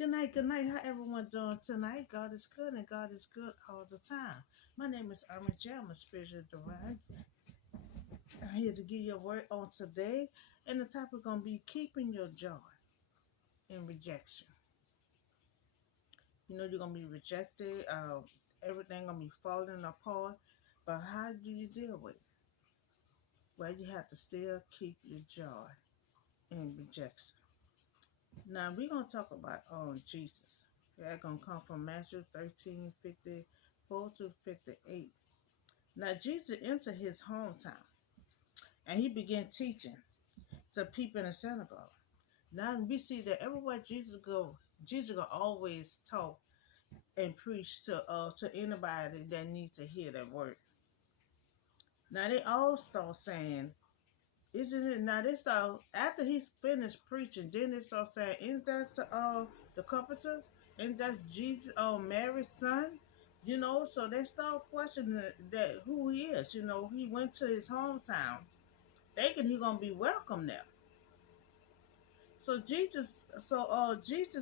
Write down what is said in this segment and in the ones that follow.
Good night. How everyone doing tonight? God is good and God is good all the time. My name is Armin J. I'm a spiritual director. I'm here to give you a word on today. And the topic gonna be keeping your joy in rejection. You know you're gonna be rejected, everything gonna be falling apart. But how do you deal with it? Well, you have to still keep your joy in rejection. Now we're gonna talk about Jesus. That's gonna come from Matthew 13:54 to 58. Now Jesus entered his hometown and he began teaching to people in the synagogue. Now we see that everywhere Jesus will always talk and preach to anybody that needs to hear that word. Now they all start saying, isn't it? Now they start after he's finished preaching, then they start saying, isn't that the comforter? Isn't that Jesus, Mary's son? You know, so they start questioning that who he is. You know, he went to his hometown thinking he gonna be welcome there. So Jesus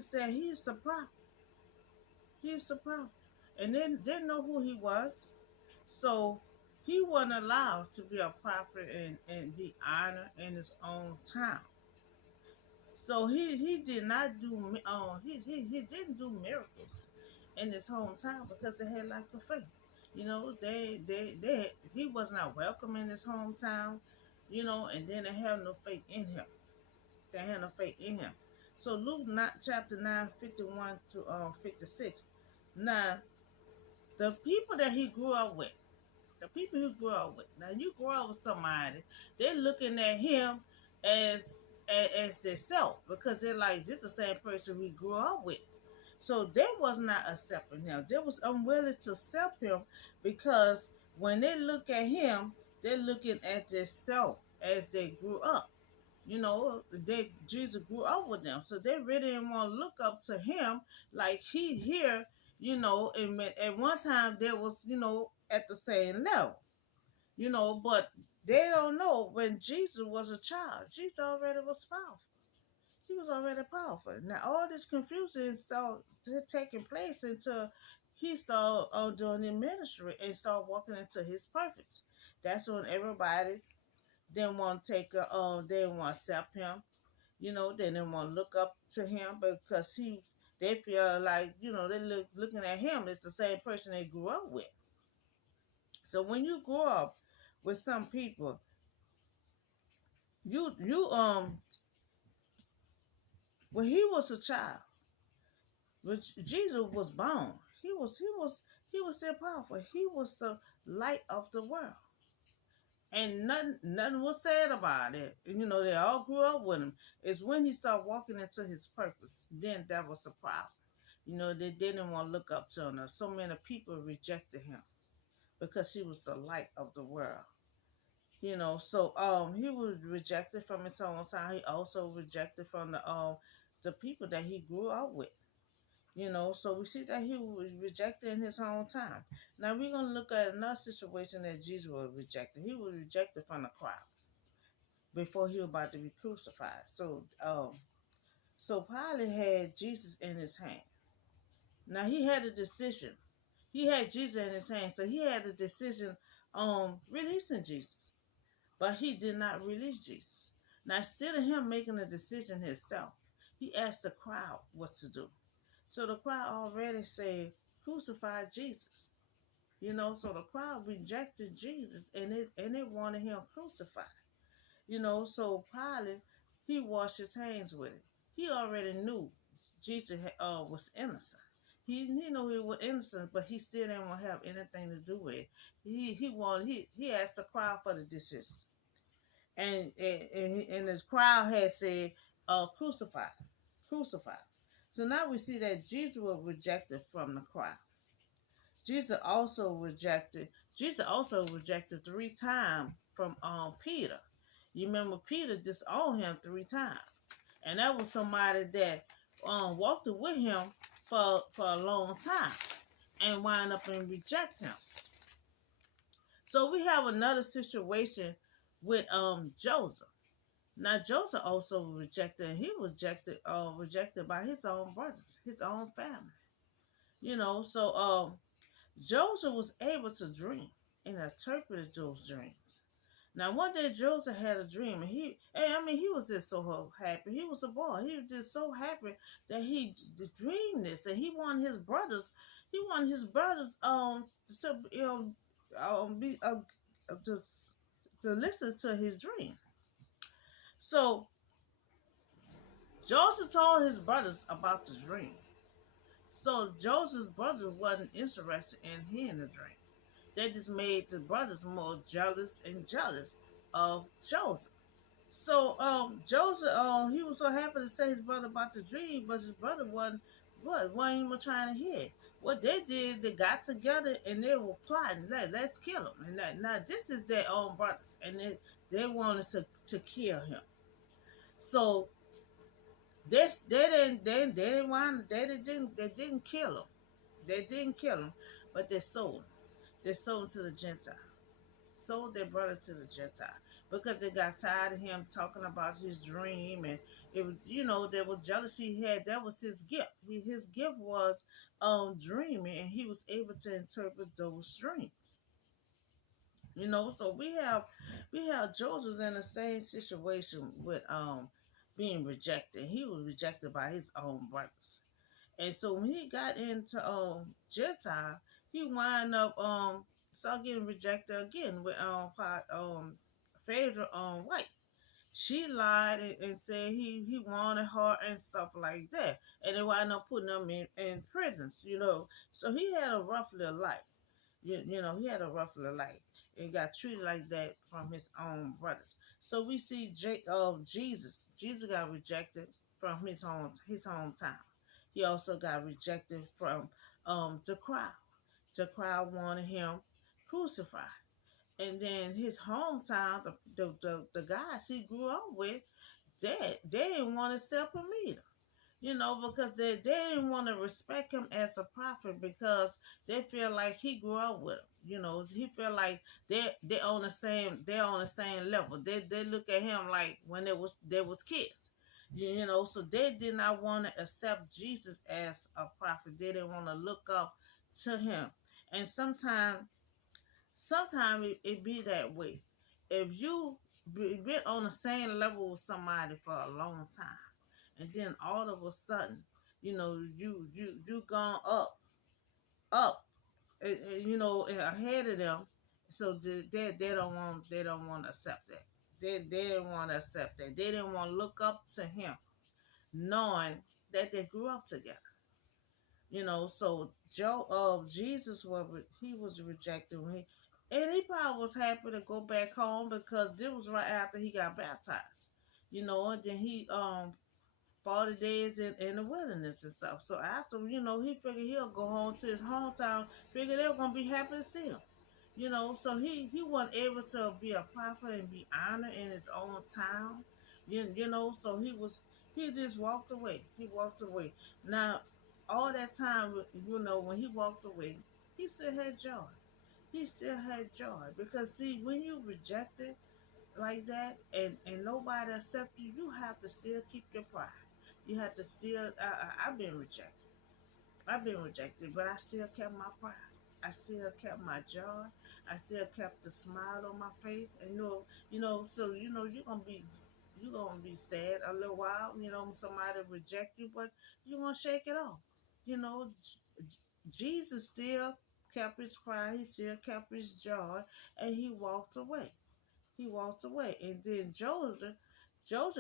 said he's the prophet. He's the prophet. And then didn't know who he was. So he wasn't allowed to be a prophet and be honored in his own town. So he did not do he didn't do miracles in his hometown because they had lack of faith. You know, they he was not welcome in his hometown, you know, and then they have no faith in him. They had no faith in him. So Luke not chapter 9, 51 to 56. Now the people that he grew up with, the people who grew up with. Now you grow up with somebody, they're looking at him as their self because they're like this is the same person we grew up with. So they was not accepting him. They was unwilling to accept him because when they look at him, they're looking at their self as they grew up. You know, Jesus grew up with them, so they really didn't want to look up to him like he here. You know, and at one time they was at the same level. You know, but they don't know when Jesus was a child. Jesus already was powerful. He was already powerful. Now all this confusion started taking place until he started doing the ministry and started walking into his purpose. That's when everybody didn't want to they didn't want to accept him. You know, they didn't want to look up to him because they feel like they looking at him as the same person they grew up with. So when you grow up with some people, you when he was a child, which Jesus was born, he was still powerful. He was the light of the world. And nothing was said about it. And, they all grew up with him. It's when he started walking into his purpose, then that was a problem. They didn't want to look up to him. So many people rejected him because he was the light of the world. So he was rejected from his hometown. He also rejected from the people that he grew up with. So we see that he was rejected in his hometown. Now we're gonna look at another situation that Jesus was rejected. He was rejected from the crowd before he was about to be crucified. So Pilate had Jesus in his hand. Now he had a decision. He had Jesus in his hand, so he had a decision on releasing Jesus. But he did not release Jesus. Now instead of him making a decision himself, he asked the crowd what to do. So the crowd already said, crucify Jesus. So the crowd rejected Jesus and it wanted him crucified. So Pilate, he washed his hands with it. He already knew Jesus was innocent. He knew he was innocent, but he still didn't want to have anything to do with it. He asked the crowd for the decision. And the crowd had said, crucify, crucify. So now we see that Jesus was rejected from the crowd. Jesus also rejected. Jesus also rejected 3 times from Peter. You remember Peter disowned him 3 times, and that was somebody that walked with him for a long time and wind up and reject him. So we have another situation with Joseph. Now Joseph also rejected. He was rejected by his own brothers, his own family. So Joseph was able to dream and interpret those dreams. Now one day Joseph had a dream, and he was just so happy. He was a boy. He was just so happy that he dreamed this, and he wanted his brothers to be to to listen to his dream. So Joseph told his brothers about the dream. So Joseph's brothers wasn't interested in hearing the dream. They just made the brothers more jealous and jealous of Joseph. So Joseph, he was so happy to tell his brother about the dream, but his brother wasn't even trying to hear. What they did, they got together and they were plotting. Let's kill him. And now this is their own brothers, and they wanted to kill him. So they didn't kill him. They didn't kill him, but they sold him. They sold him to the Gentile. Sold their brother to the Gentile because they got tired of him talking about his dream, and it was there was jealousy he had. That was his gift. His gift was dreaming, and he was able to interpret those dreams. So we have Joseph in the same situation with being rejected. He was rejected by his own brothers. And so when he got into Gentile, he wind up start getting rejected again with Phaedra White. She lied and said he wanted her and stuff like that. And they wind up putting him in prisons. So he had a rough little life. He had a rough little life and got treated like that from his own brothers. So we see Jesus. Jesus got rejected from his hometown. He also got rejected from the crowd. The crowd wanted him crucified. And then his hometown, the guys he grew up with, they didn't want to accept him either. Because they didn't want to respect him as a prophet because they feel like he grew up with him. He feel like they're on the same level. They look at him like when they was kids. So they did not want to accept Jesus as a prophet. They didn't want to look up to him. And sometimes it be that way. If you been on the same level with somebody for a long time, and then all of a sudden, you gone up, and ahead of them, so they don't want to accept that. They didn't want to accept that. They didn't want to look up to him, knowing that they grew up together. So Jesus was rejected and he probably was happy to go back home because this was right after he got baptized. And then he 40 days in the wilderness and stuff. So after, he figured he'll go home to his hometown, figured they were going to be happy to see him. So he wasn't able to be a prophet and be honored in his own town. So he just walked away. He walked away. Now, all that time, when he walked away, he still had joy. He still had joy because see, when you rejected like that and nobody accept you, you have to still keep your pride. You have to still. I've been rejected. I've been rejected, but I still kept my pride. I still kept my joy. I still kept the smile on my face. And so you're gonna be sad a little while. Somebody reject you, but you're gonna shake it off. Jesus still kept his pride. He still kept his joy, and he walked away. He walked away. And then Joseph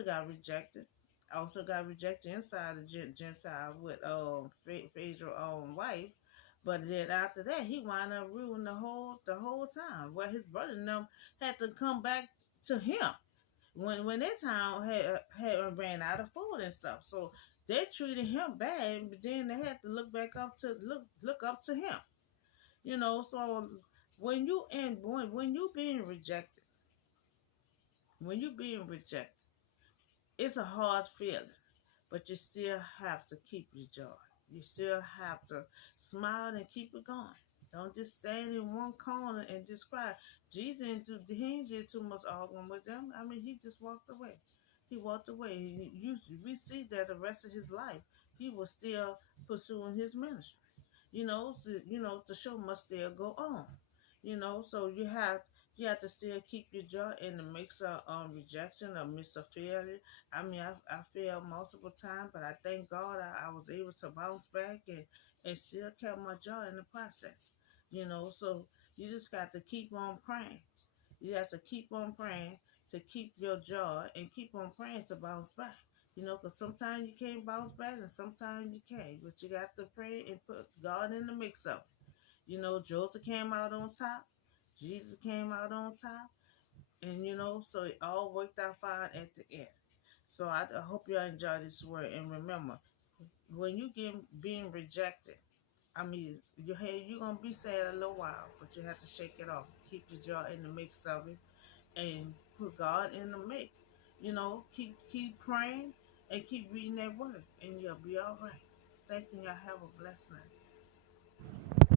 got rejected. Also got rejected inside the Gentile with Pharaoh's own wife. But then after that, he wound up ruining the whole time. Where his brother and them had to come back to him when their town had ran out of food and stuff. So they treated him bad, but then they had to look up to him. So when you being rejected, when you being rejected, it's a hard feeling, but you still have to keep your joy. You still have to smile and keep it going. Don't just stand in one corner and just cry. Jesus he didn't do too much arguing with them. He just walked away. He walked away. We see that the rest of his life, he was still pursuing his ministry. The show must still go on. So you have to still keep your jaw in the mix of rejection or mix of failure. I mean, I failed multiple times, but I thank God I was able to bounce back and still kept my jaw in the process. So you just got to keep on praying. You have to keep on praying to keep your jaw and keep on praying to bounce back. Because sometimes you can't bounce back and sometimes you can. But you got to pray and put God in the mix up. Joseph came out on top. Jesus came out on top. And, so it all worked out fine at the end. So I hope you all enjoy this word. And remember, when you get being rejected, I mean, you're going to be sad a little while, but you have to shake it off. Keep your jaw in the mix of it and put God in the mix. Keep praying and keep reading that word, and you'll be all right. Thank you. Y'all have a blessed night.